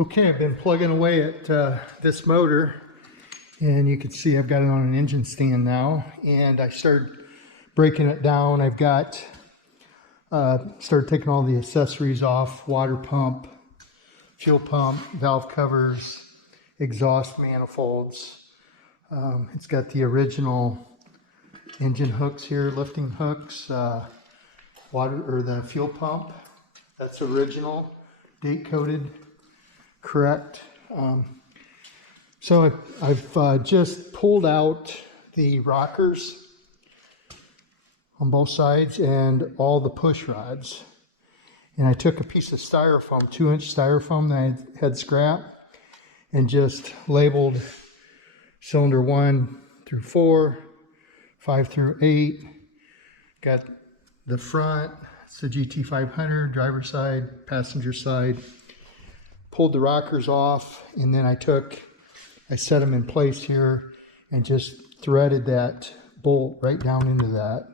Okay, I've been plugging away at this motor, and you can see I've got it on an engine stand now, and I started breaking it down. I've got started taking all the accessories off: water pump, fuel pump, valve covers, exhaust manifolds. It's got the original engine hooks here, lifting hooks, the fuel pump, that's original, date coded, correct. So I've just pulled out the rockers on both sides and all the push rods. And I took a piece of styrofoam, 2-inch styrofoam that I had scrapped, and just labeled cylinder 1 through 4, 5 through 8. Got the front, it's the GT500, driver's side, passenger side. Pulled the rockers off, and then I set them in place here and just threaded that bolt right down into that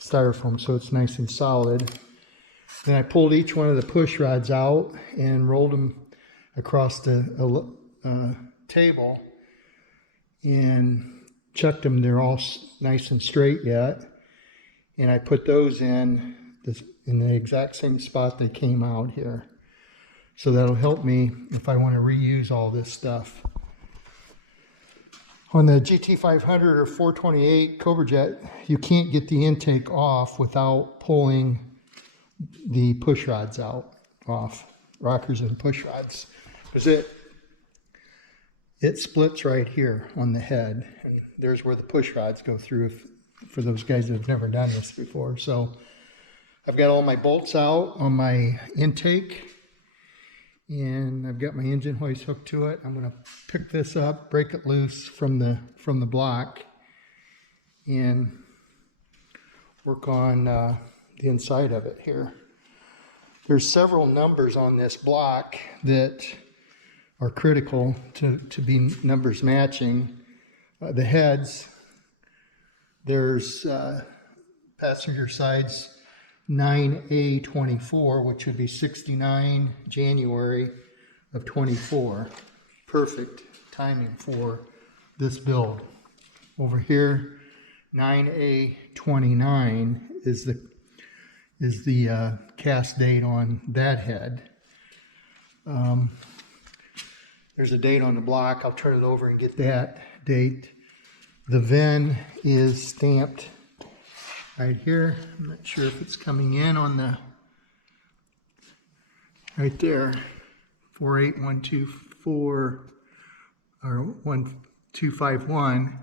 styrofoam so it's nice and solid. Then I pulled each one of the push rods out and rolled them across the table and checked them. They're all nice and straight yet. And I put those in the exact same spot they came out here. So that'll help me if I want to reuse all this stuff. On the GT500 or 428 Cobra Jet, you can't get the intake off without pulling the push rods off, rockers and push rods, because it splits right here on the head, and there's where the push rods go through for those guys that have never done this before. So I've got all my bolts out on my intake, and I've got my engine hoist hooked to it. I'm going to pick this up, break it loose from the block, and work on the inside of it here. There's several numbers on this block that are critical to be numbers matching. The heads, there's passenger sides 9A24, which would be 69 January of 24. Perfect timing for this build. Over here, 9A29 is the cast date on that head. There's a date on the block. I'll turn it over and get that date. The VIN is stamped right here. I'm not sure if it's coming in on the, right there, 48124 or 1251.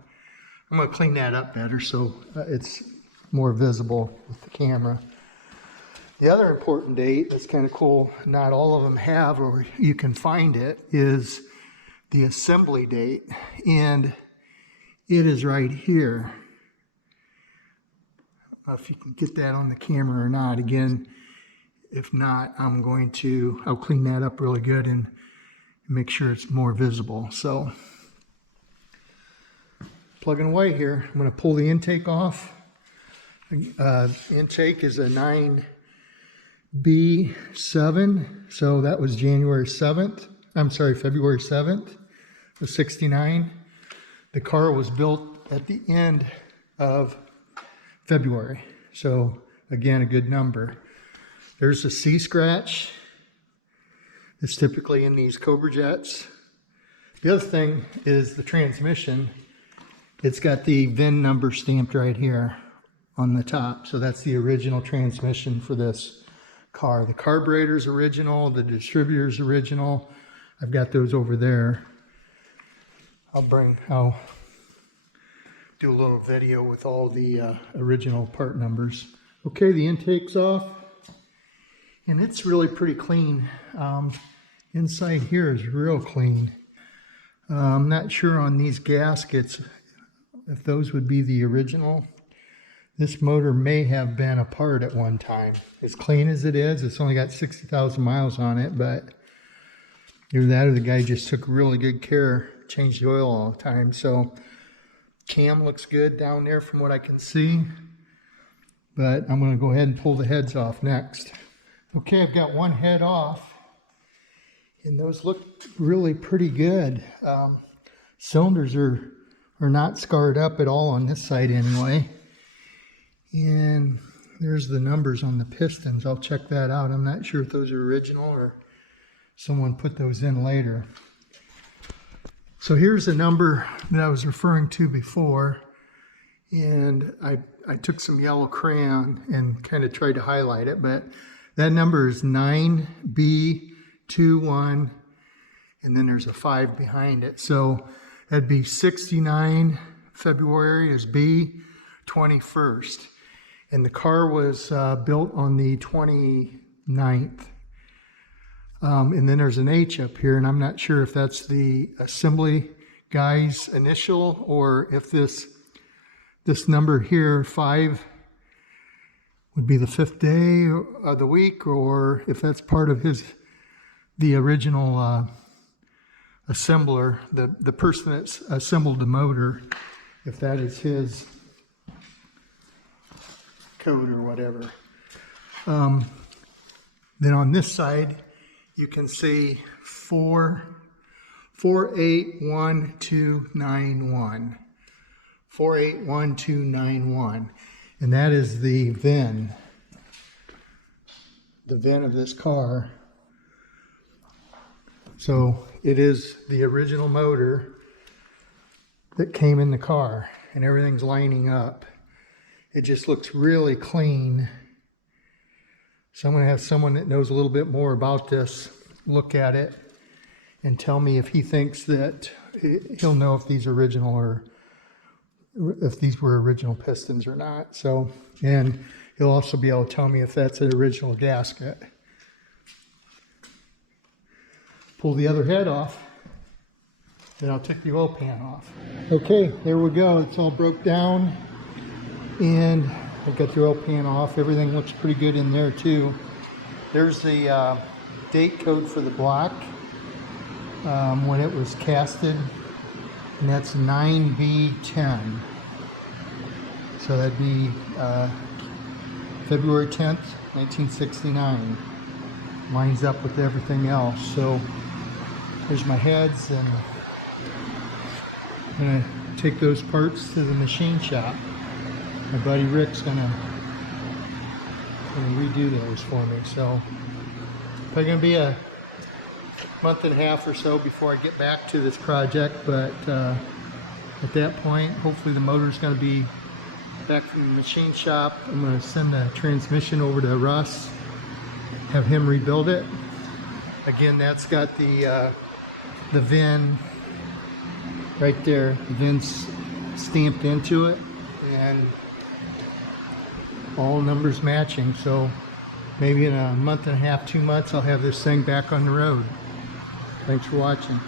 I'm going to clean that up better so it's more visible with the camera. The other important date that's kind of cool, not all of them have, or you can find it, is the assembly date, and it is right here. If you can get that on the camera or not. Again, if not, I'll clean that up really good and make sure it's more visible. So, plugging away here, I'm going to pull the intake off. Intake is a 9B7, so that was February 7th of 69. The car was built at the end of February, so again, a good number. There's a C scratch. It's typically in these Cobra Jets. The other thing is the transmission. It's got the VIN number stamped right here on the top, so that's the original transmission for this car. The carburetor's original, the distributor's original. I've got those over there. I'll do a little video with all the original part numbers. Okay, the intake's off, and it's really pretty clean. Inside here is real clean. I'm not sure on these gaskets if those would be the original. This motor may have been a part at one time. As clean as it is, it's only got 60,000 miles on it, but either that or the guy just took really good care, changed the oil all the time. So cam looks good down there from what I can see, but I'm going to go ahead and pull the heads off next. Okay, I've got one head off, And those look really pretty good. Cylinders are not scarred up at all on this side anyway. And there's the numbers on the pistons. I'll check that out. I'm not sure if those are original or someone put those in later. So here's the number that I was referring to before. And I took some yellow crayon and kind of tried to highlight it, but that number is 9B21, and then there's a 5 behind it. So that'd be 69 February is B, 21st. And the car was built on the 29th. And then there's an H up here, and I'm not sure if that's the assembly guy's initial or if this number here, 5, would be the 5th day of the week, or if that's part of the original assembler, the person that's assembled the motor, if that is his code or whatever. Then on this side, you can see 481291. 481291. And that is the VIN. The VIN of this car. So it is the original motor that came in the car, and everything's lining up. It just looks really clean. So I'm going to have someone that knows a little bit more about this look at it and tell me if he thinks that he'll know if these are original or if these were original pistons or not. So, and he'll also be able to tell me if that's an original gasket. Pull the other head off, then I'll take the oil pan off. Okay, there we go. It's all broke down, and I've got the oil pan off. Everything looks pretty good in there too. There's the date code for the block when it was casted, and that's 9B10. So that'd be February 10th, 1969. Lines up with everything else. So there's my heads, and I'm gonna take those parts to the machine shop. My buddy Rick's gonna redo those for me. So probably gonna be a month and a half or so before I get back to this project, but at that point, hopefully the motor's gonna be back from the machine shop. I'm gonna send the transmission over to Russ, have him rebuild it. Again, that's got the VIN right there. The VIN's stamped into it, and all numbers matching. So maybe in a month and a half, 2 months, I'll have this thing back on the road. Thanks for watching.